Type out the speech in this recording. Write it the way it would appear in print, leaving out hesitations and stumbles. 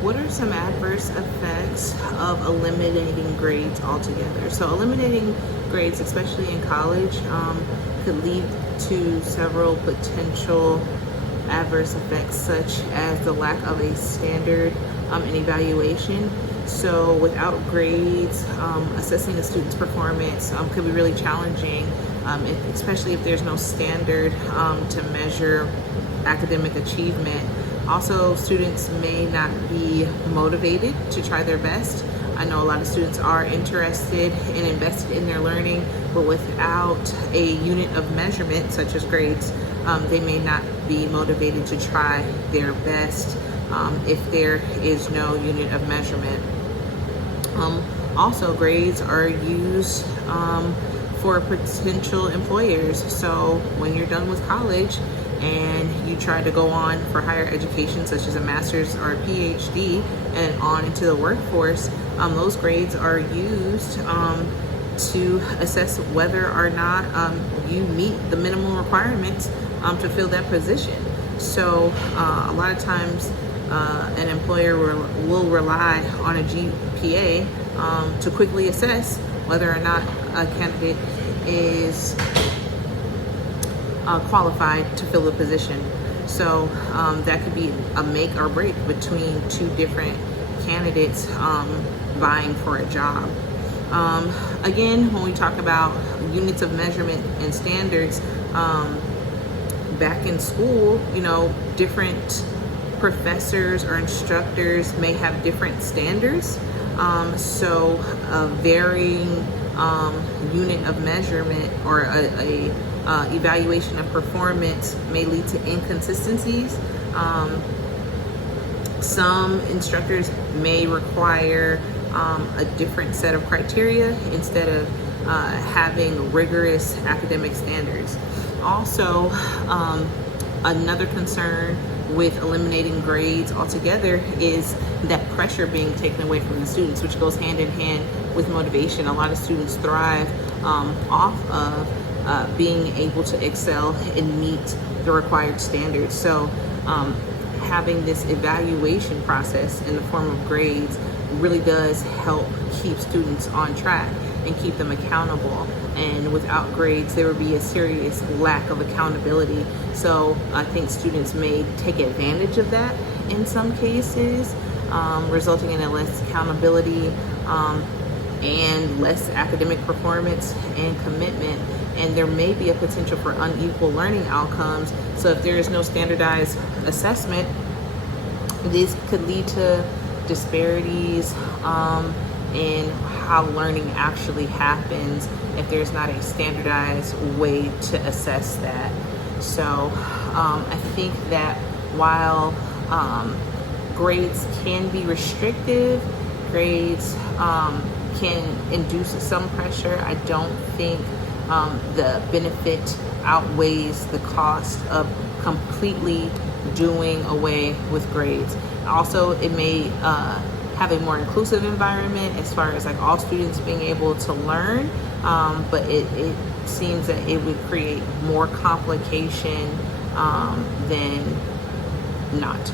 What are some adverse effects of eliminating grades altogether? So eliminating grades, especially in college, could lead to several potential adverse effects, such as the lack of a standard and evaluation. So without grades, assessing a student's performance could be really challenging, especially if there's no standard to measure academic achievement. Also, students may not be motivated to try their best. I know a lot of students are interested and invested in their learning, but without a unit of measurement, such as grades, they may not be motivated to try their best if there is no unit of measurement. Also, grades are used for potential employers. So when you're done with college and you try to go on for higher education, such as a master's or a PhD, and on into the workforce, those grades are used to assess whether or not you meet the minimum requirements to fill that position. So a lot of times an employer will rely on a GPA to quickly assess whether or not a candidate is qualified to fill the position. So that could be a make or break between two different candidates vying for a job. Again, when we talk about units of measurement and standards, back in school, different professors or instructors may have different standards. So a varying unit of measurement or a evaluation of performance may lead to inconsistencies. Some instructors may require a different set of criteria instead of having rigorous academic standards. Also, another concern with eliminating grades altogether is that pressure being taken away from the students, which goes hand in hand with motivation. A lot of students thrive off of being able to excel and meet the required standards. So having this evaluation process in the form of grades really does help keep students on track and keep them accountable. And without grades, there would be a serious lack of accountability. So I think students may take advantage of that in some cases, resulting in a less accountability and less academic performance and commitment. And there may be a potential for unequal learning outcomes. So if there is no standardized assessment, this could lead to disparities in how learning actually happens if there's not a standardized way to assess that. So I think that while grades can be restrictive, grades can induce some pressure, I don't think the benefit outweighs the cost of completely doing away with grades. Also, it may have a more inclusive environment as far as like all students being able to learn, but it seems that it would create more complication than not.